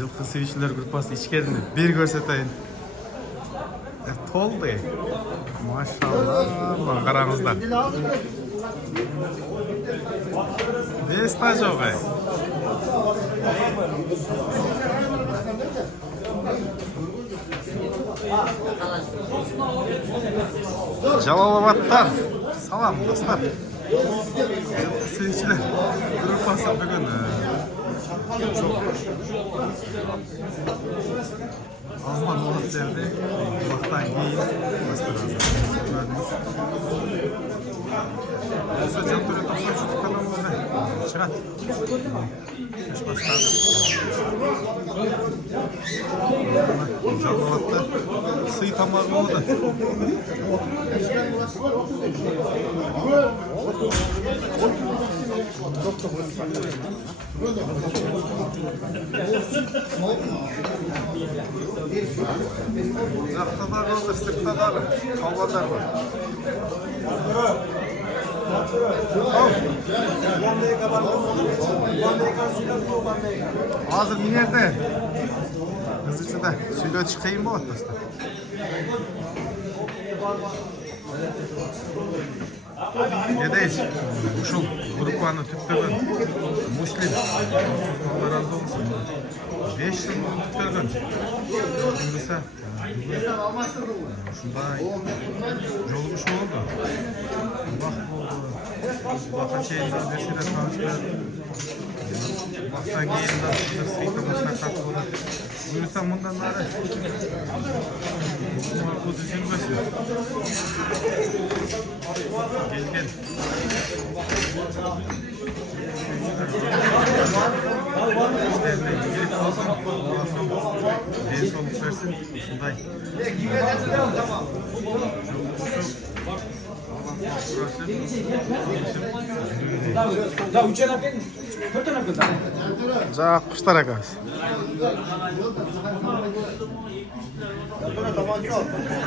Жылқы сүйүүчүлөр группасы ичкерини бир көрсөтөйүн. Толду. Машалла, мына караңыздар. Места жок. Жалалабадтан салам достар. Сүйүүчүлөр группасы бүгүн Alman oğuzlardı. Baktan giyin. Olsa can türü 93 kanalımızda. Çırat. Üç baştan. Canlıvatta. Sıyı tamamı oldu. Uzaktalar olur, sıktalar, havalar var. Hazır nerede? Hızlıca da suyla çıkayım mı dostlar? Nedeyiz? Uşul gruppanı tüptürgün Muslim Allah razı olsun 5 yıl tüptürgün Dördüncüsü Şunday Yolmuş oldu Bak oldu Bakın şeyinde vesile tanıştı Baktan giyinde Sıytı başına katıldı Buyursan bundan nare Bu düzülmesin Gel gel. İşlerine ilgilik olsun. Allah'ım soluk versin. Sunday. 자, 우체나 깬 혈전화 끈다. 자, kuşlara kalsın.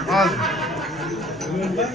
Az.